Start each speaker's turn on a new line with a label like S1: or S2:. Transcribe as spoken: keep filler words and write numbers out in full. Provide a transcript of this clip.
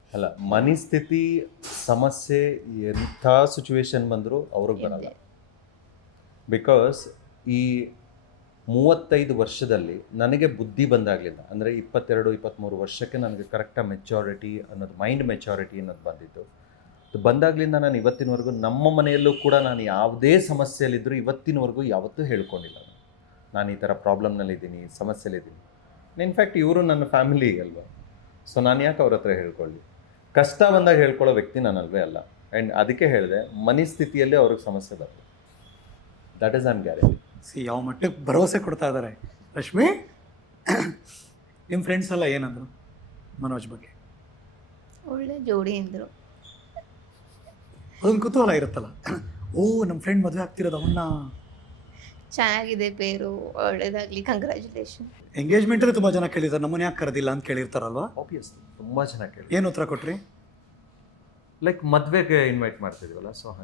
S1: ಅಲ್ಲ, ಮನಿ ಸ್ಥಿತಿ ಸಮಸ್ಯೆ ಎಂಥ ಸಿಚುವೇಶನ್ ಬಂದರೂ ಅವ್ರಿಗೆ ಬರಲ್ಲ. ಬಿಕಾಸ್ ಈ ಮೂವತ್ತೈದು ವರ್ಷದಲ್ಲಿ ನನಗೆ ಬುದ್ಧಿ ಬಂದಾಗಲಿಲ್ಲ. ಅಂದರೆ ಇಪ್ಪತ್ತೆರಡು ಇಪ್ಪತ್ತ್ಮೂರು ವರ್ಷಕ್ಕೆ ನನಗೆ ಕರೆಕ್ಟಾಗಿ ಮೆಚ್ಯೂರಿಟಿ ಅನ್ನೋದು, ಮೈಂಡ್ ಮೆಚ್ಯೂರಿಟಿ ಅನ್ನೋದು ಬಂದಿತ್ತು. ಅದು ಬಂದಾಗಲಿಂದ ನಾನು ಇವತ್ತಿನವರೆಗೂ ನಮ್ಮ ಮನೆಯಲ್ಲೂ ಕೂಡ ನಾನು ಯಾವುದೇ ಸಮಸ್ಯೆಯಲ್ಲಿದ್ದರೂ ಇವತ್ತಿನವರೆಗೂ ಯಾವತ್ತೂ ಹೇಳ್ಕೊಂಡಿಲ್ಲ. ನಾನು ನಾನು ಈ ಥರ ಪ್ರಾಬ್ಲಮ್ನಲ್ಲಿದ್ದೀನಿ, ಸಮಸ್ಯೆಲಿದ್ದೀನಿ. ಇನ್ಫ್ಯಾಕ್ಟ್ ಇವರು ನನ್ನ ಫ್ಯಾಮಿಲಿ ಅಲ್ವಾ, ಸೊ ನಾನು ಯಾಕೆ ಅವ್ರ ಹತ್ರ ಹೇಳ್ಕೊಳ್ಳಿ. ಕಷ್ಟ ಬಂದಾಗ ಹೇಳ್ಕೊಳ್ಳೋ ವ್ಯಕ್ತಿ ನಾನಲ್ವೇ ಅಲ್ಲ. ಆ್ಯಂಡ್ ಅದಕ್ಕೆ ಹೇಳಿದೆ, ಮನಿ ಸ್ಥಿತಿಯಲ್ಲಿ ಅವ್ರಿಗೆ ಸಮಸ್ಯೆ ಬರ್ತದೆ. That is on guarantee.
S2: ಸಿ ಯಾವ ಮಟ್ಟಕ್ಕೆ ಭರವಸೆ ಕೊಡ್ತಾ ಇದ್ದಾರೆ ರಶ್ಮಿ. ನಿಮ್ಮ ಫ್ರೆಂಡ್ಸ್ ಎಲ್ಲ ಏನಂದರು ಮನೋಜ್ ಬಗ್ಗೆ?
S3: ಒಳ್ಳೆ ಜೋಡಿ ಅಂದರು.
S2: ಅದೊಂದು ಕುತೂಹಲ ಇರುತ್ತಲ್ಲ, ಓ ನಮ್ಮ ಫ್ರೆಂಡ್ ಮದುವೆ ಆಗ್ತಿರೋದು ಅವನ್ನ.
S3: ಚೆನ್ನಾಗಿದೆ ಪೇರು, ಒಳ್ಳೇದಾಗಲಿ, ಕಂಗ್ರ್ಯಾಚುಲೇಷನ್.
S2: ಎಂಗೇಜ್ಮೆಂಟಲ್ಲಿ ತುಂಬ ಜನ ಕೇಳಿದ್ದಾರೆ, ನಮ್ಮನ್ನ ಯಾಕೆ ಕರೆದಿಲ್ಲ ಅಂತ ಕೇಳಿರ್ತಾರಲ್ವಾ?
S1: ಆಬ್ವಿಯಸ್ಲಿ ತುಂಬ ಚೆನ್ನಾಗಿ ಕೇಳಿ.
S2: ಏನು ಉತ್ತರ ಕೊಟ್ರಿ?
S1: ಲೈಕ್ ಮದುವೆಗೆ ಇನ್ವೈಟ್ ಮಾಡ್ತಿದ್ದೀವಲ್ಲ, ಸೊ